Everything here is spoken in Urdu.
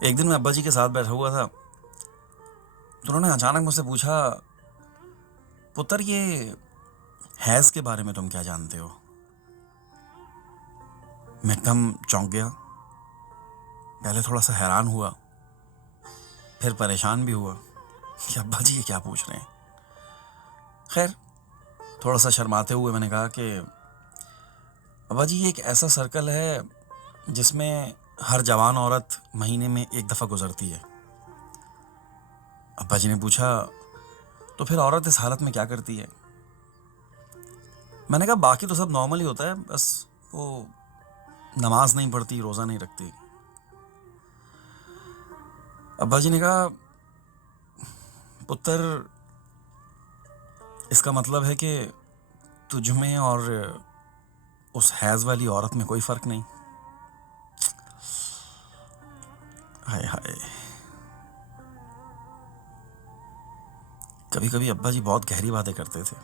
ایک دن میں ابا جی کے ساتھ بیٹھا ہوا تھا تو انہوں نے اچانک مجھ سے پوچھا، پتر یہ حیض کے بارے میں تم کیا جانتے ہو؟ میں ایک دم چونک گیا، پہلے تھوڑا سا حیران ہوا، پھر پریشان بھی ہوا کہ ابا جی یہ کیا پوچھ رہے ہیں۔ خیر، تھوڑا سا شرماتے ہوئے میں نے کہا کہ ابا جی یہ ایک ایسا سرکل ہے جس میں ہر جوان عورت مہینے میں ایک دفعہ گزرتی ہے۔ ابا جی نے پوچھا تو پھر عورت اس حالت میں کیا کرتی ہے؟ میں نے کہا باقی تو سب نارمل ہی ہوتا ہے، بس وہ نماز نہیں پڑھتی، روزہ نہیں رکھتی۔ ابا جی نے کہا پتر اس کا مطلب ہے کہ تجھ میں اور اس حیض والی عورت میں کوئی فرق نہیں۔ ہائے ہائے، کبھی کبھی ابا جی بہت گہری باتیں کرتے تھے۔